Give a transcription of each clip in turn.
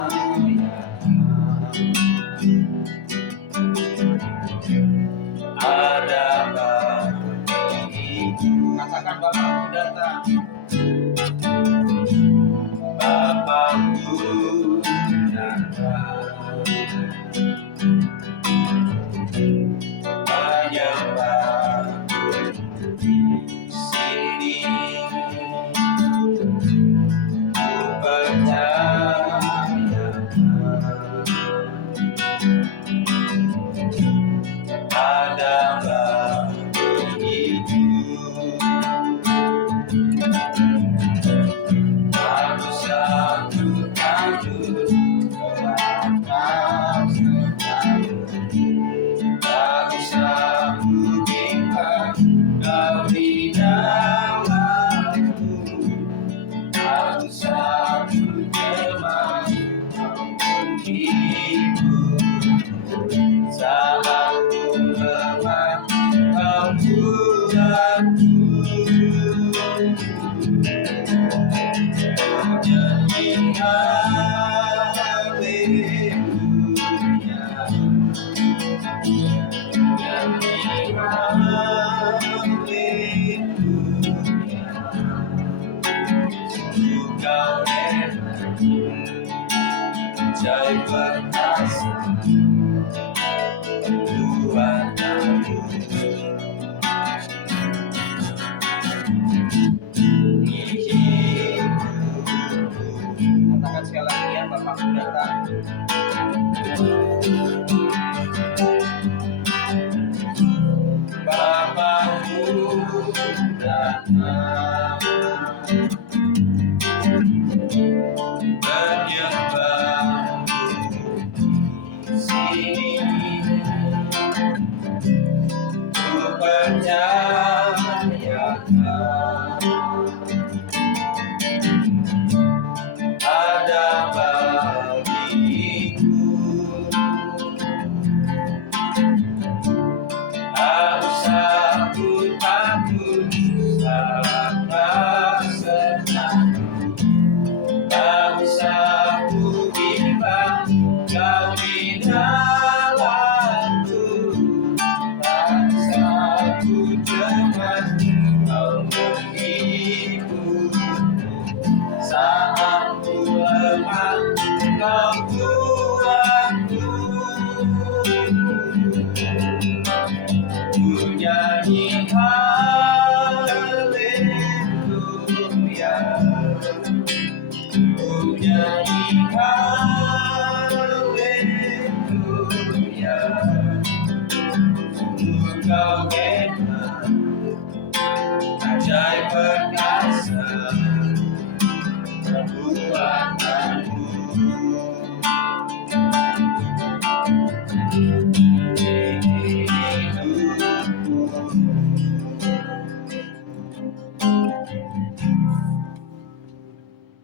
Ada bagi katakan Bapakku datang. Bapakku datang menyembah di sini. Ku percaya ada bagiku. Aku sanggup takut kelakar sekali. Aku sanggup bimbang kau di dalamku. Aku sanggup lemah kau menghibur. Saat ku lemah kau kuatku. Nyanyi haleluya, nyanyi haleluya. Sungguh kau enak, ajaib perkasa, Tuhan aku. Katakan sekali lagi ya, Bapakku datang. Bapakku datang menyembah di sini. Ku percayakan ada bagiku. Aku sanggup takut salah senang. Aku sanggup bimbang kau di dalamku. Aku sanggup cemas kau menghibur. Saat ku lemah kau kuatku. Ku nyanyi haleluya, ku nyanyi haleluya. Sungguh kau enak, ajaib perkasa, kekuatanmu.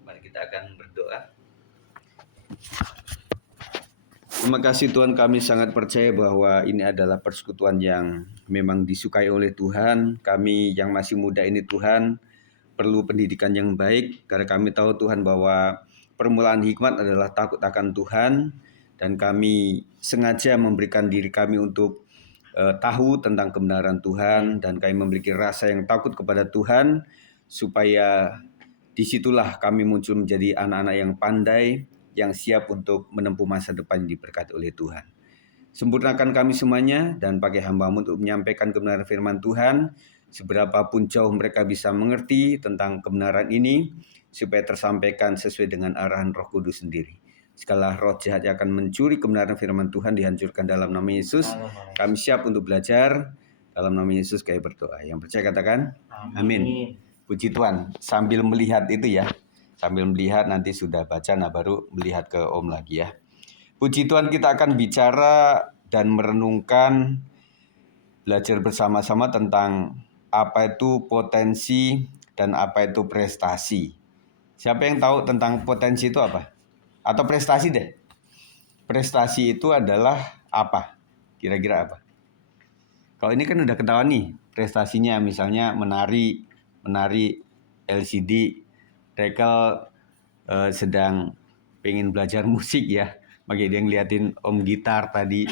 Mari kita akan berdoa. Terima kasih Tuhan, kami sangat percaya bahwa ini adalah persekutuan yang memang disukai oleh Tuhan. Kami yang masih muda ini Tuhan perlu pendidikan yang baik, karena kami tahu Tuhan bahwa permulaan hikmat adalah takut akan Tuhan, dan kami sengaja memberikan diri kami untuk tahu tentang kebenaran Tuhan, dan kami memiliki rasa yang takut kepada Tuhan, supaya disitulah kami muncul menjadi anak-anak yang pandai, yang siap untuk menempuh masa depan yang diberkati oleh Tuhan. Sempurnakan kami semuanya dan pakai hamba-Mu untuk menyampaikan kebenaran firman Tuhan, seberapapun jauh mereka bisa mengerti tentang kebenaran ini, supaya tersampaikan sesuai dengan arahan Roh Kudus sendiri. Segala roh jahat yang akan mencuri kebenaran firman Tuhan dihancurkan dalam nama Yesus. Kami siap untuk belajar dalam nama Yesus. Kami berdoa. Yang percaya katakan amin. Puji Tuhan. Sambil melihat itu ya, sambil melihat nanti sudah baca, nah baru melihat ke Om lagi ya. Puji Tuhan, kita akan bicara dan merenungkan, belajar bersama-sama tentang apa itu potensi dan apa itu prestasi. Siapa yang tahu tentang potensi itu apa? Atau prestasi deh. Prestasi itu adalah apa? Kira-kira apa? Kalau ini kan udah ketahuan nih prestasinya, misalnya menari LCD, Rekel sedang pengen belajar musik ya. Makanya dia ngeliatin Om gitar tadi.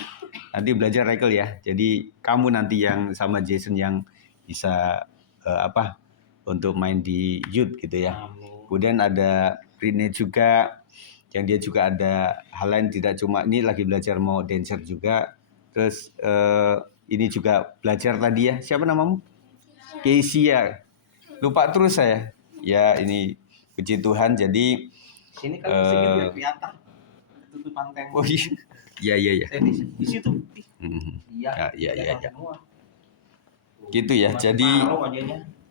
Nanti belajar rekel ya. Jadi kamu nanti yang sama Jason yang bisa untuk main di youth gitu ya. Kemudian ada Britney juga, yang dia juga ada hal lain, tidak cuma ini lagi belajar mau dancer juga. Terus ini juga belajar tadi ya. Siapa namamu? Casey ya. Lupa terus saya. Ya ini puji Tuhan. Jadi sini kan musiknya kelihatan ketutupan tembok. Oh iya. Di situ. Iya. Gitu ya. Jadi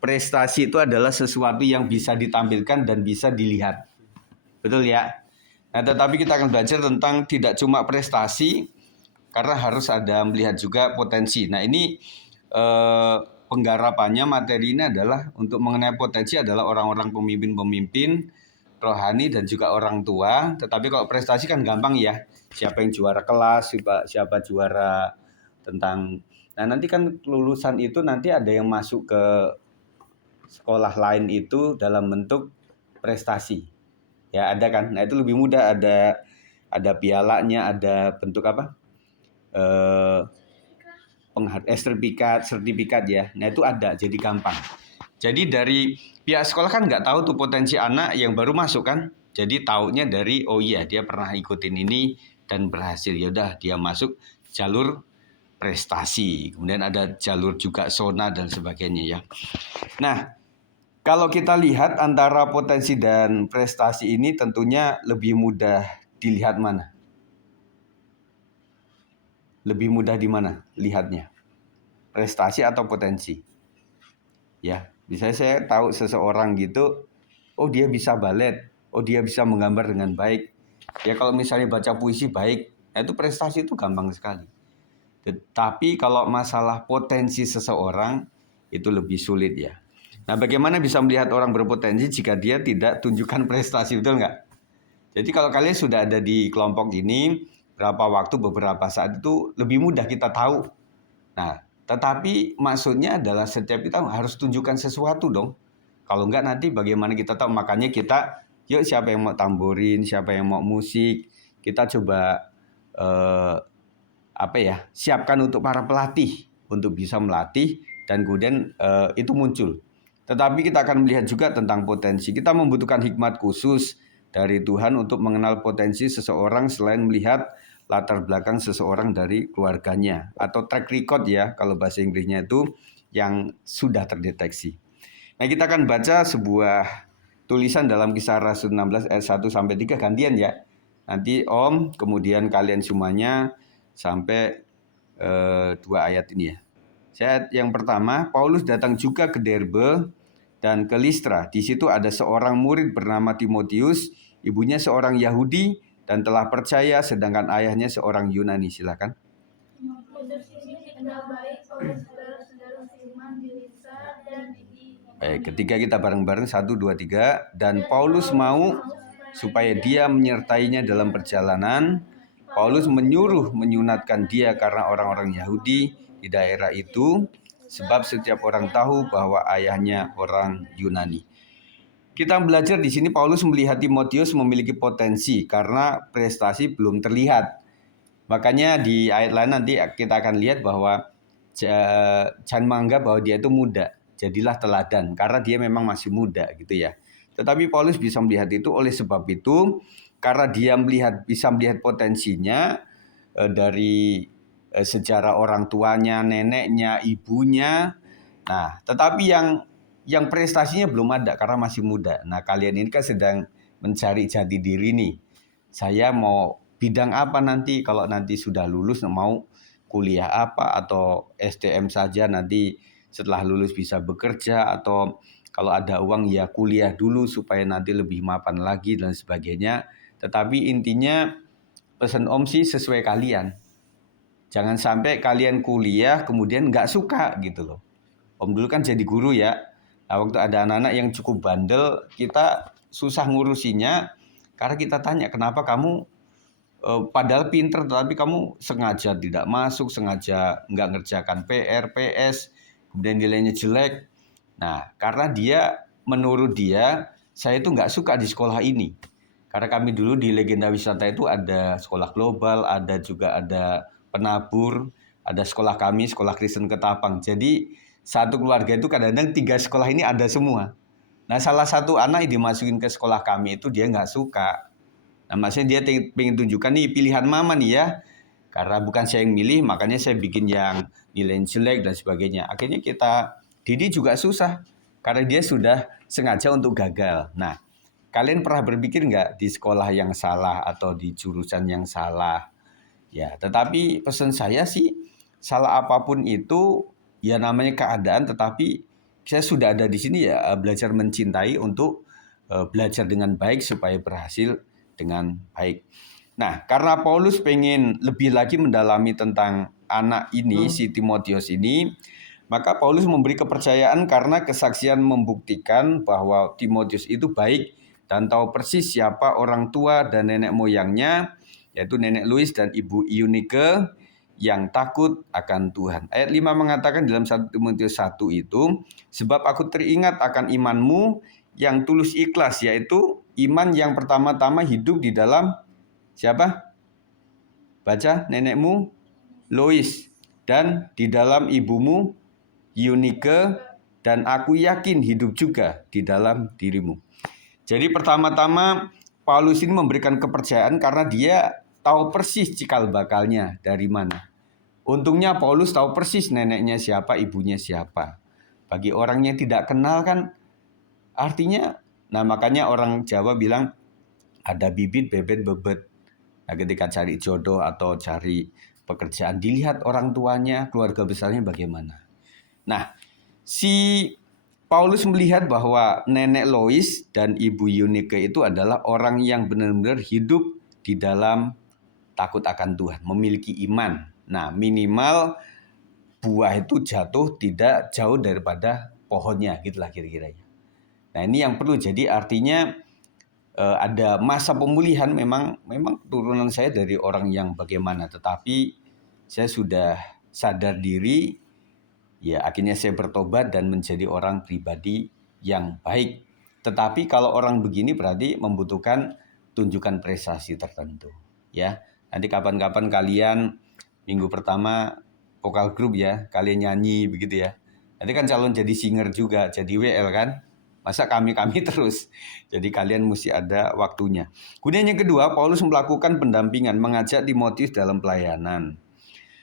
prestasi itu adalah sesuatu yang bisa ditampilkan dan bisa dilihat. Betul ya? Nah, tetapi kita akan belajar tentang tidak cuma prestasi, karena harus ada melihat juga potensi. Nah, ini penggarapannya materi ini adalah untuk mengenai potensi adalah orang-orang pemimpin-pemimpin rohani dan juga orang tua. Tetapi kalau prestasi kan gampang ya. Siapa yang juara kelas, siapa juara tentang. Nah, nanti kan lulusan itu nanti ada yang masuk ke sekolah lain itu dalam bentuk prestasi. Ya, ada kan? Nah, itu lebih mudah, ada pialanya, ada bentuk apa? Sertifikat ya. Nah, itu ada, jadi gampang. Jadi dari pihak sekolah kan nggak tahu tuh potensi anak yang baru masuk kan. Jadi taunya dari oh iya dia pernah ikutin ini dan berhasil. Ya udah dia masuk jalur prestasi. Kemudian ada jalur juga zona dan sebagainya ya. Nah, kalau kita lihat antara potensi dan prestasi ini tentunya lebih mudah dilihat mana? Lebih mudah di mana lihatnya? Prestasi atau potensi? Ya, misalnya saya tahu seseorang gitu, oh dia bisa balet, oh dia bisa menggambar dengan baik. Ya kalau misalnya baca puisi baik, nah itu prestasi itu gampang sekali. Tetapi kalau masalah potensi seseorang itu lebih sulit ya. Nah, bagaimana bisa melihat orang berpotensi jika dia tidak tunjukkan prestasi, betul nggak? Jadi kalau kalian sudah ada di kelompok ini, berapa waktu, beberapa saat itu lebih mudah kita tahu. Nah, tetapi maksudnya adalah setiap kita harus tunjukkan sesuatu dong. Kalau enggak nanti bagaimana kita tahu? Makanya kita, yuk siapa yang mau tamborin, siapa yang mau musik, kita coba siapkan untuk para pelatih untuk bisa melatih dan kemudian itu muncul. Tetapi kita akan melihat juga tentang potensi. Kita membutuhkan hikmat khusus dari Tuhan untuk mengenal potensi seseorang selain melihat latar belakang seseorang dari keluarganya atau track record ya kalau bahasa Inggrisnya itu yang sudah terdeteksi. Nah, kita akan baca sebuah tulisan dalam Kisah Rasul 16 ayat 1 sampai 3 gantian ya. Nanti Om, kemudian kalian semuanya sampai 2 ayat ini ya. Yang pertama, Paulus datang juga ke Derbe dan ke Listra. Di situ ada seorang murid bernama Timotius, ibunya seorang Yahudi dan telah percaya, sedangkan ayahnya seorang Yunani. Silakan. Baik, ketiga kita bareng-bareng 1, 2, 3. Dan Paulus mau supaya dia menyertainya dalam perjalanan. Paulus menyunatkan dia karena orang-orang Yahudi di daerah itu, sebab setiap orang tahu bahwa ayahnya orang Yunani. Kita belajar di sini Paulus melihat Timotius memiliki potensi karena prestasi belum terlihat. Makanya di ayat lain nanti kita akan lihat bahwa jangan menganggap bahwa dia itu muda. Jadilah teladan karena dia memang masih muda gitu ya. Tetapi Paulus bisa melihat itu oleh sebab itu karena dia bisa melihat potensinya dari sejarah orang tuanya, neneknya, ibunya. Nah, tetapi yang prestasinya belum ada karena masih muda. Nah, kalian ini kan sedang mencari jati diri nih. Saya mau bidang apa nanti kalau nanti sudah lulus, mau kuliah apa atau STM saja nanti setelah lulus bisa bekerja, atau kalau ada uang ya kuliah dulu supaya nanti lebih mapan lagi dan sebagainya. Tetapi intinya pesan Om sih sesuai kalian. Jangan sampai kalian kuliah kemudian nggak suka gitu loh. Om dulu kan jadi guru ya. Nah, waktu ada anak-anak yang cukup bandel, kita susah ngurusinya karena kita tanya kenapa kamu padahal pinter tetapi kamu sengaja tidak masuk, sengaja nggak ngerjakan PR, PS, kemudian nilainya jelek. Nah, karena menurut dia, saya itu nggak suka di sekolah ini. Karena kami dulu di Legenda Wisata itu ada sekolah global, ada penabur, ada sekolah kami, sekolah Kristen Ketapang. Jadi satu keluarga itu kadang-kadang 3 sekolah ini ada semua. Nah, salah satu anak yang dimasukin ke sekolah kami itu dia nggak suka. Nah, maksudnya dia pengen tunjukkan nih pilihan mama nih ya. Karena bukan saya yang milih, makanya saya bikin yang nilai jelek dan sebagainya. Akhirnya kita didik juga susah. Karena dia sudah sengaja untuk gagal. Nah, kalian pernah berpikir nggak di sekolah yang salah atau di jurusan yang salah? Ya, tetapi pesan saya sih, salah apapun itu, ya namanya keadaan, tetapi saya sudah ada di sini ya belajar mencintai untuk belajar dengan baik supaya berhasil dengan baik. Nah, karena Paulus pengen lebih lagi mendalami tentang anak ini, si Timotius ini, maka Paulus memberi kepercayaan karena kesaksian membuktikan bahwa Timotius itu baik dan tahu persis siapa orang tua dan nenek moyangnya, yaitu nenek Lois dan ibu Eunike yang takut akan Tuhan. Ayat 5 mengatakan dalam 1 Timotius 1 itu, sebab aku teringat akan imanmu yang tulus ikhlas, yaitu iman yang pertama-tama hidup di dalam siapa? Baca, nenekmu Lois dan di dalam ibumu Eunike, dan aku yakin hidup juga di dalam dirimu. Jadi pertama-tama Paulus ini memberikan kepercayaan karena dia tahu persis cikal bakalnya dari mana. Untungnya Paulus tahu persis neneknya siapa, ibunya siapa. Bagi orang yang tidak kenal kan artinya, nah makanya orang Jawa bilang ada bibit, bebet, bebet. Nah, ketika cari jodoh atau cari pekerjaan, dilihat orang tuanya, keluarga besarnya bagaimana. Nah, si Paulus melihat bahwa nenek Lois dan ibu Eunike itu adalah orang yang benar-benar hidup di dalam takut akan Tuhan, memiliki iman. Nah, minimal buah itu jatuh tidak jauh daripada pohonnya, gitulah kira-kira. Nah, ini yang perlu. Jadi artinya ada masa pemulihan. Memang turunan saya dari orang yang bagaimana, tetapi saya sudah sadar diri. Ya, akhirnya saya bertobat dan menjadi orang pribadi yang baik. Tetapi kalau orang begini berarti membutuhkan tunjukkan prestasi tertentu. Ya, nanti kapan-kapan kalian minggu pertama vokal grup ya, kalian nyanyi begitu ya. Nanti kan calon jadi singer juga, jadi WL kan. Masa kami terus. Jadi kalian mesti ada waktunya. Kemudian yang kedua, Paulus melakukan pendampingan, mengajak Timotius dalam pelayanan.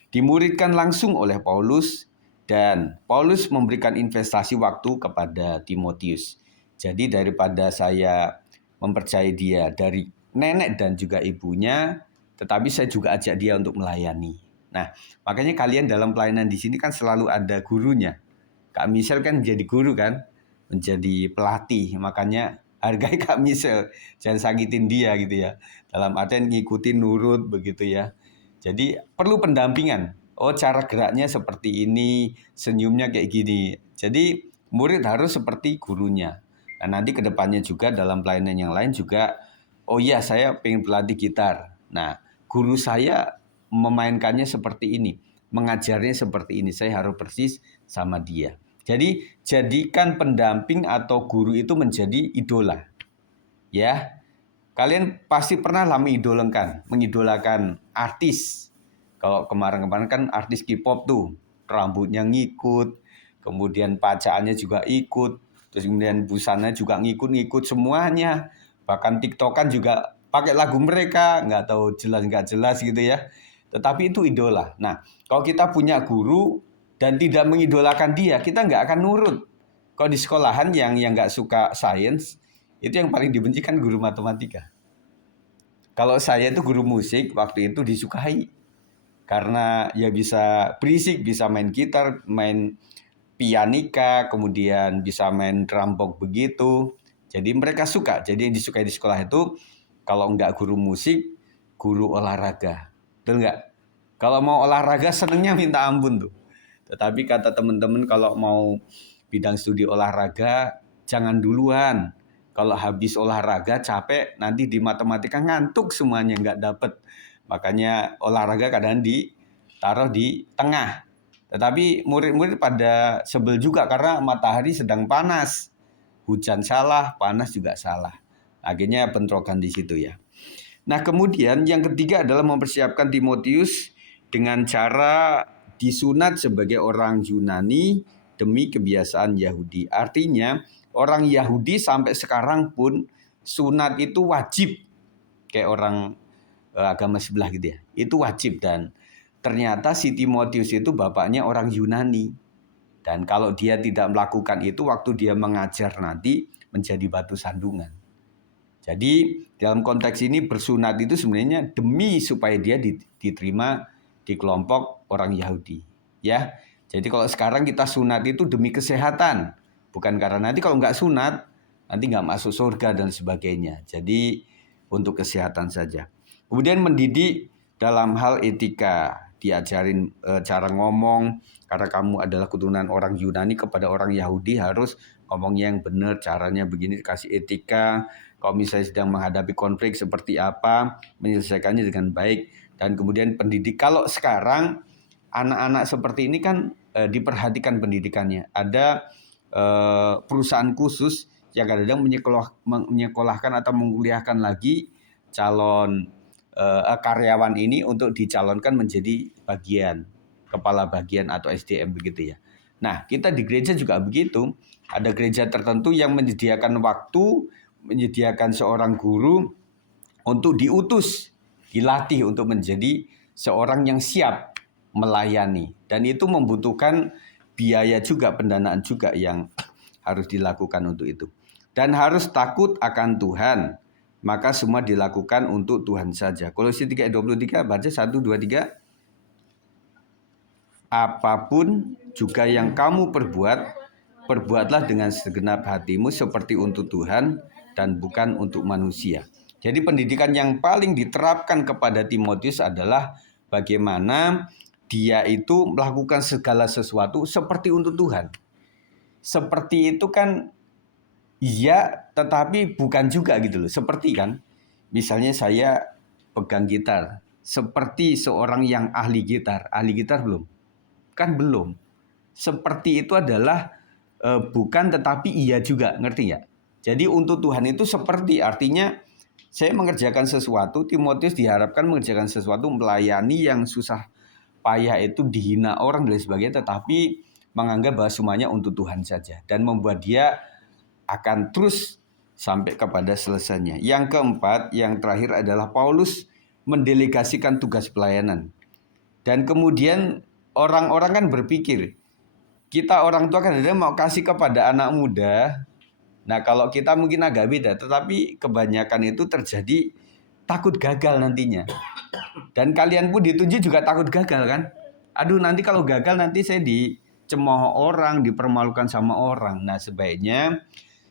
Dimuridkan langsung oleh Paulus, dan Paulus memberikan investasi waktu kepada Timotius. Jadi daripada saya mempercayai dia dari nenek dan juga ibunya, tetapi saya juga ajak dia untuk melayani. Nah, makanya kalian dalam pelayanan di sini kan selalu ada gurunya. Kak Michelle kan jadi guru kan, menjadi pelatih. Makanya hargai Kak Michelle, jangan sakitin dia gitu ya. Dalam artian ngikutin, nurut begitu ya. Jadi perlu pendampingan. Oh, cara geraknya seperti ini, senyumnya kayak gini. Jadi murid harus seperti gurunya. Nah, nanti kedepannya juga dalam pelayanan yang lain juga, oh iya saya pengen berlatih gitar. Nah, guru saya memainkannya seperti ini, mengajarnya seperti ini. Saya harus persis sama dia. Jadi jadikan pendamping atau guru itu menjadi idola. Ya, kalian pasti pernah lah mengidolakan artis. Kalau kemarin-kemarin kan artis K-pop tuh, rambutnya ngikut, kemudian pacaannya juga ikut, terus kemudian busana juga ngikut-ngikut semuanya. Bahkan TikTokan juga pakai lagu mereka, nggak tahu jelas nggak jelas gitu ya. Tetapi itu idola. Nah, kalau kita punya guru dan tidak mengidolakan dia, kita nggak akan nurut. Kalau di sekolahan yang nggak suka sains, itu yang paling dibenci kan guru matematika. Kalau saya itu guru musik, waktu itu disukai. Karena ya bisa berisik, bisa main gitar, main pianika, kemudian bisa main drum box begitu. Jadi mereka suka. Jadi yang disukai di sekolah itu, kalau nggak guru musik, guru olahraga. Betul nggak? Kalau mau olahraga senengnya minta ampun tuh. Tetapi kata teman-teman kalau mau bidang studi olahraga, jangan duluan. Kalau habis olahraga capek, nanti di matematika ngantuk semuanya, nggak dapet. Makanya olahraga kadang ditaruh di tengah. Tetapi murid-murid pada sebel juga karena matahari sedang panas. Hujan salah, panas juga salah. Akhirnya bentrokan di situ ya. Nah, kemudian yang ketiga adalah mempersiapkan Timotius dengan cara disunat sebagai orang Yunani demi kebiasaan Yahudi. Artinya orang Yahudi sampai sekarang pun sunat itu wajib, kayak orang agama sebelah gitu ya. Itu wajib, dan ternyata si Timotius itu bapaknya orang Yunani. Dan kalau dia tidak melakukan itu, waktu dia mengajar nanti menjadi batu sandungan. Jadi dalam konteks ini bersunat itu sebenarnya demi supaya dia diterima di kelompok orang Yahudi. Ya, jadi kalau sekarang kita sunat itu demi kesehatan, bukan karena nanti kalau nggak sunat nanti nggak masuk surga dan sebagainya. Jadi untuk kesehatan saja. Kemudian mendidik dalam hal etika, diajarin cara ngomong, karena kamu adalah keturunan orang Yunani, kepada orang Yahudi harus ngomongnya yang benar, caranya begini, dikasih etika. Kalau misalnya sedang menghadapi konflik seperti apa, menyelesaikannya dengan baik. Dan kemudian pendidik, kalau sekarang anak-anak seperti ini kan diperhatikan pendidikannya. Ada perusahaan khusus yang kadang-kadang menyekolahkan atau menguliahkan lagi calon karyawan ini untuk dicalonkan menjadi bagian, kepala bagian atau SDM begitu ya. Nah, kita di gereja juga begitu. Ada gereja tertentu yang menyediakan waktu, menyediakan seorang guru untuk diutus, dilatih untuk menjadi seorang yang siap melayani. Dan itu membutuhkan biaya juga, pendanaan juga yang harus dilakukan untuk itu. Dan harus takut akan Tuhan. Maka semua dilakukan untuk Tuhan saja. Kolose 3:23, baca 1, 2, 3. Apapun juga yang kamu perbuat, perbuatlah dengan segenap hatimu seperti untuk Tuhan dan bukan untuk manusia. Jadi pendidikan yang paling diterapkan kepada Timotius adalah bagaimana dia itu melakukan segala sesuatu seperti untuk Tuhan. Seperti itu kan iya, tetapi bukan juga gitu loh. Seperti kan, misalnya saya pegang gitar, seperti seorang yang ahli gitar. Ahli gitar belum? Kan belum. Seperti itu adalah bukan tetapi iya juga, ngerti ya? Jadi untuk Tuhan itu seperti, artinya saya mengerjakan sesuatu, Timotius diharapkan mengerjakan sesuatu, melayani yang susah payah itu, dihina orang dan sebagainya, tetapi menganggap bahwa semuanya untuk Tuhan saja dan membuat dia akan terus sampai kepada selesainya. Yang keempat, yang terakhir adalah Paulus mendelegasikan tugas pelayanan. Dan kemudian orang-orang kan berpikir, kita orang tua kan ada mau kasih kepada anak muda. Nah, kalau kita mungkin agak beda, tetapi kebanyakan itu terjadi takut gagal nantinya. Dan kalian pun dituju juga takut gagal kan? Aduh, nanti kalau gagal nanti saya dicemooh orang, dipermalukan sama orang. Nah, sebaiknya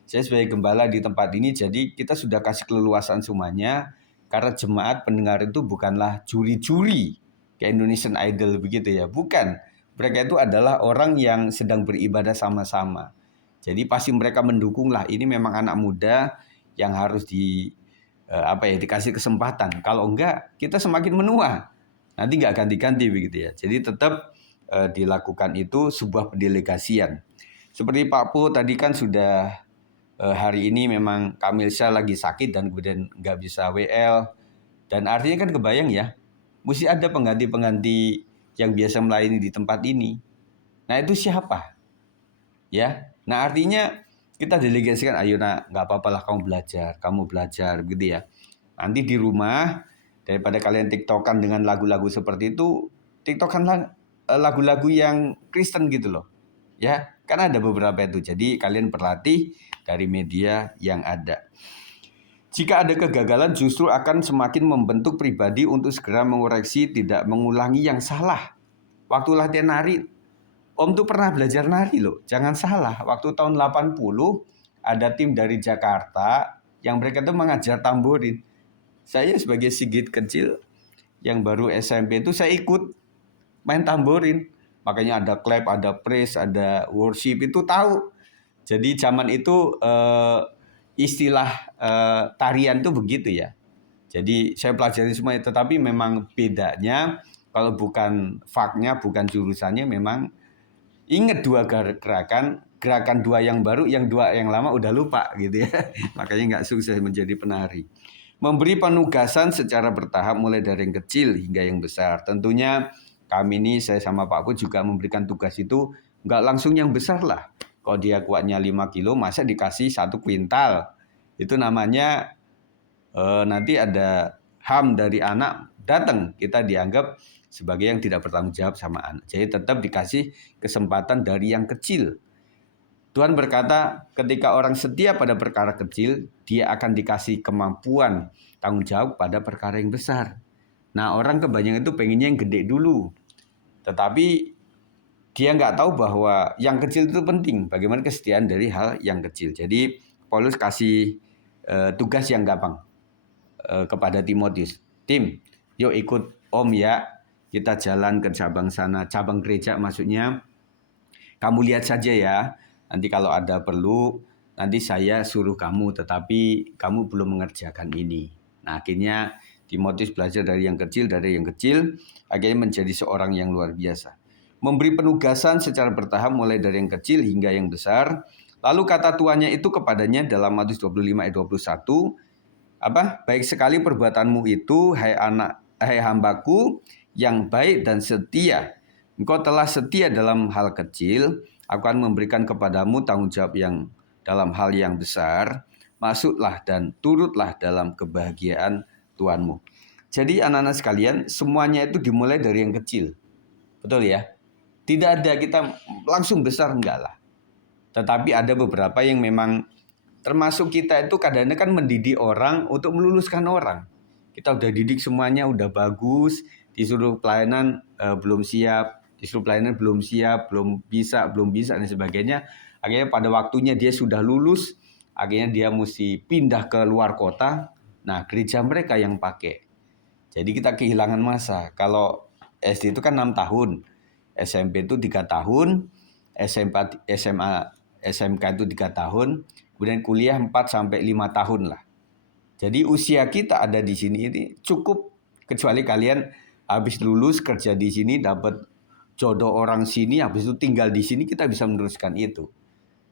saya sebagai gembala di tempat ini, jadi kita sudah kasih keleluasan semuanya, karena jemaat pendengar itu bukanlah juri-juri kayak Indonesian Idol begitu ya, bukan. Mereka itu adalah orang yang sedang beribadah sama-sama. Jadi pasti mereka mendukung lah. Ini memang anak muda yang harus dikasih kesempatan. Kalau enggak, kita semakin menua. Nanti enggak ganti-ganti begitu ya. Jadi tetap dilakukan itu sebuah pendelegasian. Seperti Pak Po tadi kan sudah hari ini memang Kamilsa lagi sakit dan kemudian nggak bisa WL. Dan artinya kan kebayang ya, mesti ada pengganti-pengganti yang biasa melayani di tempat ini. Nah itu siapa? Ya, nah artinya kita delegasikan, ayo nak, nggak apa-apa lah kamu belajar gitu ya. Nanti di rumah, daripada kalian tiktokan dengan lagu-lagu seperti itu, tiktokanlah lagu-lagu yang Kristen gitu loh. Ya, kan ada beberapa itu. Jadi kalian berlatih dari media yang ada. Jika ada kegagalan justru akan semakin membentuk pribadi untuk segera mengoreksi, tidak mengulangi yang salah. Waktu latihan nari, Om tuh pernah belajar nari loh. Jangan salah, waktu tahun 80 ada tim dari Jakarta yang mereka tuh mengajar tamborin. Saya sebagai Sigit kecil yang baru SMP itu saya ikut main tamborin. Makanya ada clap, ada praise, ada worship, itu tahu. Jadi zaman itu istilah tarian itu begitu ya. Jadi saya pelajari semua, tetapi memang bedanya kalau bukan faknya, bukan jurusannya, memang ingat dua gerakan, gerakan 2 yang baru, yang 2 yang lama udah lupa gitu ya. Makanya nggak sukses menjadi penari. Memberi penugasan secara bertahap mulai dari yang kecil hingga yang besar. Tentunya kami ini, saya sama Pak Put juga memberikan tugas itu nggak langsung yang besar lah. Kalau dia kuatnya 5 kilo, masa dikasih 1 kuintal. Itu namanya nanti ada HAM dari anak datang, kita dianggap sebagai yang tidak bertanggung jawab sama anak. Jadi tetap dikasih kesempatan dari yang kecil. Tuhan berkata, ketika orang setia pada perkara kecil, dia akan dikasih kemampuan tanggung jawab pada perkara yang besar. Nah, orang kebanyakan itu pengennya yang gede dulu. Tetapi dia nggak tahu bahwa yang kecil itu penting. Bagaimana kesetiaan dari hal yang kecil. Jadi Paulus kasih tugas yang gampang kepada Timotius. Tim, yuk ikut Om ya. Kita jalan ke cabang sana, cabang gereja maksudnya. Kamu lihat saja ya. Nanti kalau ada perlu, nanti saya suruh kamu, tetapi kamu belum mengerjakan ini. Nah, akhirnya Timotius belajar dari yang kecil, akhirnya menjadi seorang yang luar biasa. Memberi penugasan secara bertahap mulai dari yang kecil hingga yang besar. Lalu kata tuannya itu kepadanya dalam Matius 25 ayat 21, baik sekali perbuatanmu itu, hai hambaku yang baik dan setia. Engkau telah setia dalam hal kecil, aku akan memberikan kepadamu tanggung jawab yang dalam hal yang besar. Masuklah dan turutlah dalam kebahagiaan Tuhanmu. Jadi anak-anak sekalian, semuanya itu dimulai dari yang kecil. Betul ya? Tidak ada kita langsung besar, enggak lah. Tetapi ada beberapa yang memang termasuk kita itu kadang-kadang kan mendidik orang untuk meluluskan orang. Kita udah didik semuanya udah bagus, disuruh pelayanan belum siap, disuruh pelayanan belum siap, belum bisa dan sebagainya. Akhirnya pada waktunya dia sudah lulus, akhirnya dia mesti pindah ke luar kota. Nah, gereja mereka yang pakai. Jadi kita kehilangan masa. Kalau SD itu kan 6 tahun, SMP itu 3 tahun, SMK itu 3 tahun, kemudian kuliah 4 sampai 5 tahun lah. Jadi usia kita ada di sini ini cukup, kecuali kalian habis lulus kerja di sini dapat jodoh orang sini, habis itu tinggal di sini, kita bisa meneruskan itu.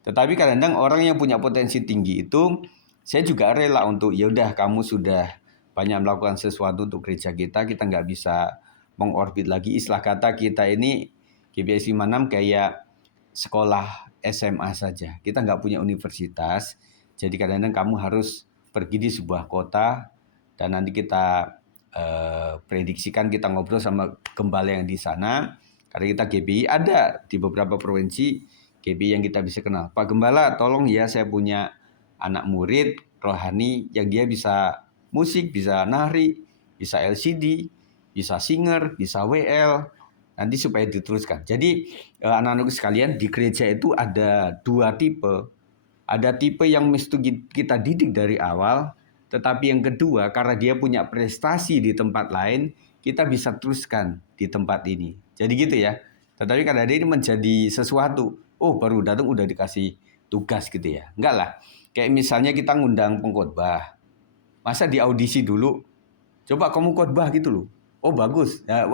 Tetapi kadang-kadang orang yang punya potensi tinggi itu, saya juga rela untuk yaudah kamu sudah banyak melakukan sesuatu untuk gereja kita nggak bisa mengorbit lagi. Istilah kata kita ini GBS 56 kayak sekolah SMA saja. Kita nggak punya universitas, jadi kadang-kadang kamu harus pergi di sebuah kota dan nanti kita prediksikan, kita ngobrol sama gembala yang di sana. Karena kita GBI ada di beberapa provinsi GBI yang kita bisa kenal. Pak Gembala, tolong ya, saya punya anak murid rohani yang dia bisa musik, bisa nari, bisa LCD, bisa singer, bisa WL. Nanti supaya diteruskan. Jadi anak-anak sekalian, di gereja itu ada 2 tipe. Ada tipe yang mesti kita didik dari awal, tetapi yang kedua karena dia punya prestasi di tempat lain, kita bisa teruskan di tempat ini. Jadi gitu ya. Tetapi kadang-kadang ini menjadi sesuatu. Oh, baru datang udah dikasih tugas gitu ya. Enggak lah. Kayak misalnya kita ngundang pengkhotbah. Masa di audisi dulu? Coba kamu khotbah gitu loh. Oh bagus, ya,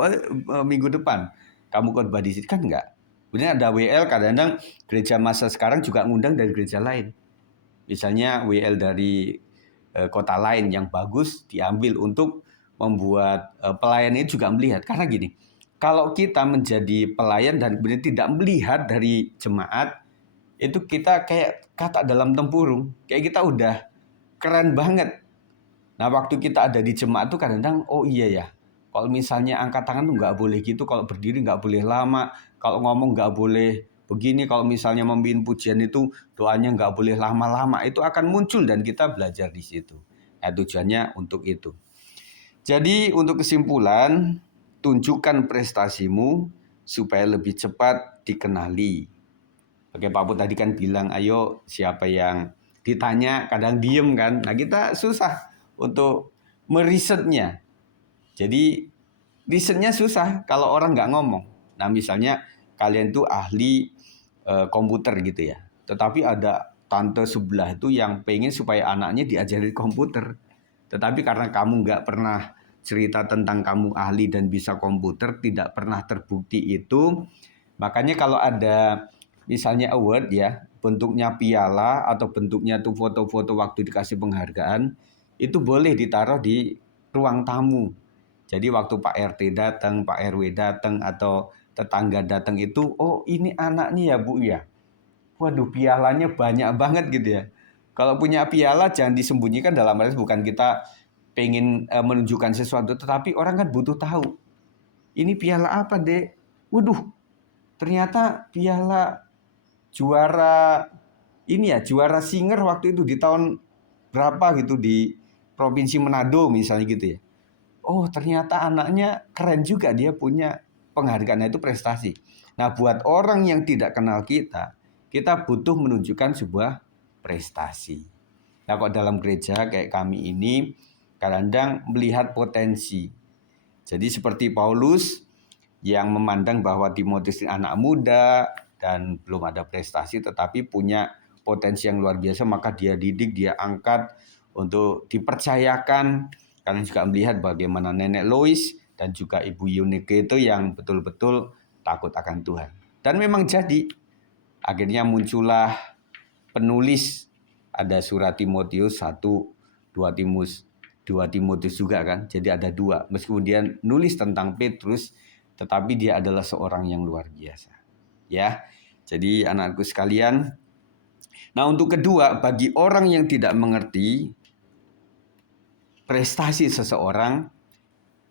minggu depan kamu khotbah di sini, kan enggak. Kemudian ada WL, kadang-kadang gereja masa sekarang juga ngundang dari gereja lain. Misalnya WL dari kota lain yang bagus diambil untuk membuat pelayan ini juga melihat. Karena gini, kalau kita menjadi pelayan dan kemudian tidak melihat dari jemaat, itu kita kayak kata dalam tempurung, kayak kita udah keren banget. Nah, waktu kita ada di jemaat tuh kadang-kadang, oh iya ya, kalau misalnya angkat tangan tuh nggak boleh gitu, kalau berdiri nggak boleh lama, kalau ngomong nggak boleh begini, kalau misalnya memimpin pujian itu doanya nggak boleh lama-lama, itu akan muncul dan kita belajar di situ. Nah, tujuannya untuk itu. Jadi untuk kesimpulan, tunjukkan prestasimu supaya lebih cepat dikenali. Oke, Pak Put tadi kan bilang, ayo siapa yang ditanya kadang diem kan. Nah, kita susah untuk merisetnya. Jadi risetnya susah kalau orang nggak ngomong. Nah, misalnya kalian tuh ahli komputer gitu ya. Tetapi ada tante sebelah itu yang pengen supaya anaknya diajari komputer. Tetapi karena kamu nggak pernah cerita tentang kamu ahli dan bisa komputer, tidak pernah terbukti itu. Makanya kalau ada misalnya award ya, bentuknya piala atau bentuknya tuh foto-foto waktu dikasih penghargaan, itu boleh ditaruh di ruang tamu. Jadi waktu Pak RT datang, Pak RW datang, atau tetangga datang itu, oh ini anaknya ya Bu ya. Waduh, pialanya banyak banget gitu ya. Kalau punya piala jangan disembunyikan, dalam arti bukan kita pengen menunjukkan sesuatu, tetapi orang kan butuh tahu. Ini piala apa, Dek? Waduh, ternyata piala juara ini ya, juara singer waktu itu di tahun berapa gitu di Provinsi Manado misalnya gitu ya. Oh, ternyata anaknya keren juga, dia punya penghargaan, itu prestasi. Nah, buat orang yang tidak kenal kita, kita butuh menunjukkan sebuah prestasi. Nah, kok dalam gereja kayak kami ini kadang-kadang melihat potensi. Jadi seperti Paulus yang memandang bahwa Timotius ini anak muda dan belum ada prestasi tetapi punya potensi yang luar biasa, maka dia didik, dia angkat untuk dipercayakan. Kalian juga melihat bagaimana Nenek Lois dan juga Ibu Yunike itu yang betul-betul takut akan Tuhan. Dan memang jadi, akhirnya muncullah penulis, ada surat Timotius 1, 2 Timotius juga kan. Jadi ada 2. Meskipun dia nulis tentang Petrus, tetapi dia adalah seorang yang luar biasa. Ya. Jadi anak-anakku sekalian, nah untuk kedua, bagi orang yang tidak mengerti prestasi seseorang,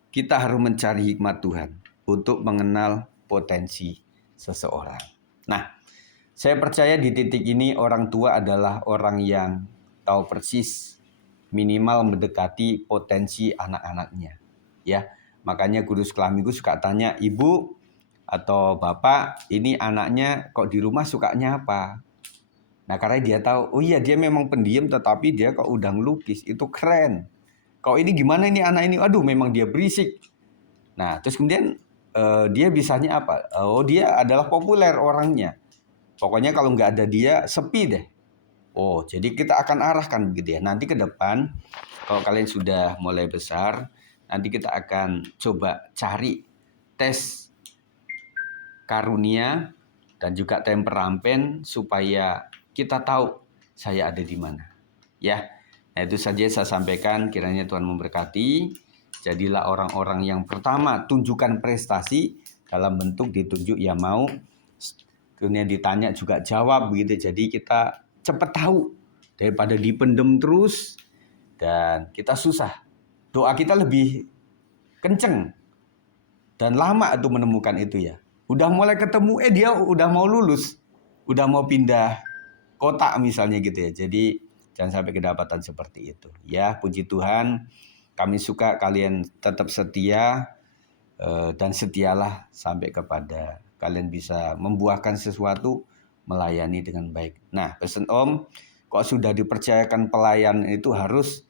kita harus mencari hikmat Tuhan untuk mengenal potensi seseorang. Nah, saya percaya di titik ini orang tua adalah orang yang tahu persis minimal mendekati potensi anak-anaknya. Ya, makanya guru sekolah minggu suka tanya, Ibu atau Bapak, ini anaknya kok di rumah sukanya apa? Nah, karena dia tahu, oh iya dia memang pendiam tetapi dia kok udah ngelukis, itu keren. Kok ini gimana ini anak ini? Aduh, memang dia berisik. Nah, terus kemudian dia bisanya apa? Oh, dia adalah populer orangnya. Pokoknya kalau nggak ada dia, sepi deh. Oh, jadi kita akan arahkan begitu ya. Nanti ke depan, kalau kalian sudah mulai besar, nanti kita akan coba cari tes karunia dan juga temperament supaya kita tahu saya ada di mana. Ya, nah itu saja saya sampaikan. Kiranya Tuhan memberkati. Jadilah orang-orang yang pertama tunjukkan prestasi dalam bentuk ditunjuk ya mau. Kemudian ditanya juga jawab begitu. Jadi kita cepat tahu daripada dipendem terus dan kita susah. Doa kita lebih kenceng dan lama tuh menemukan itu ya. Udah mulai ketemu, dia udah mau lulus, udah mau pindah kota misalnya gitu ya. Jadi jangan sampai kedapatan seperti itu. Ya, puji Tuhan, kami suka kalian tetap setia dan setialah sampai kepada kalian bisa membuahkan sesuatu, melayani dengan baik. Nah, pesan Om, kok sudah dipercayakan pelayan itu harus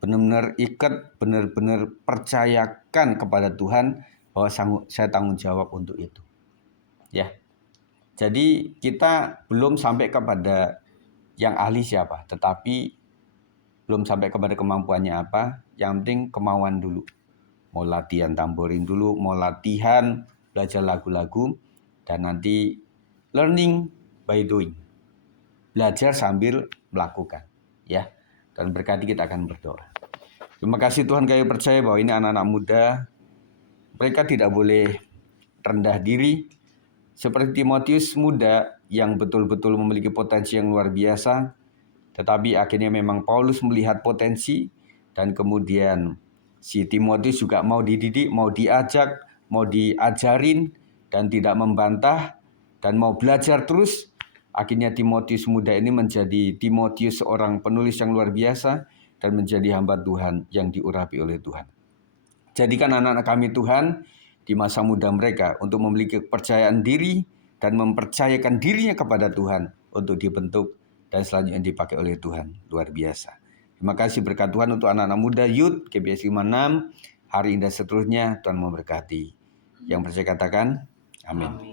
benar-benar ikat, benar-benar percayakan kepada Tuhan bahwa saya tanggung jawab untuk itu. Ya. Jadi kita belum sampai kepada yang ahli siapa, tetapi belum sampai kepada kemampuannya apa, yang penting kemauan dulu. Mau latihan tamborin dulu, mau latihan belajar lagu-lagu, dan nanti learning by doing. Belajar sambil melakukan. Ya. Dan berkati kita akan berdoa. Terima kasih Tuhan, kami percaya bahwa ini anak-anak muda, mereka tidak boleh rendah diri, seperti Timotius muda yang betul-betul memiliki potensi yang luar biasa, tetapi akhirnya memang Paulus melihat potensi dan kemudian si Timotius juga mau dididik, mau diajak, mau diajarin dan tidak membantah dan mau belajar terus. Akhirnya Timotius muda ini menjadi Timotius seorang penulis yang luar biasa dan menjadi hamba Tuhan yang diurapi oleh Tuhan. Jadikan anak-anak kami Tuhan di masa muda mereka untuk memiliki kepercayaan diri dan mempercayakan dirinya kepada Tuhan untuk dibentuk dan selanjutnya dipakai oleh Tuhan. Luar biasa. Terima kasih berkat Tuhan untuk anak-anak muda Youth KBS 56. Hari indah seterusnya Tuhan memberkati. Yang percaya katakan amin.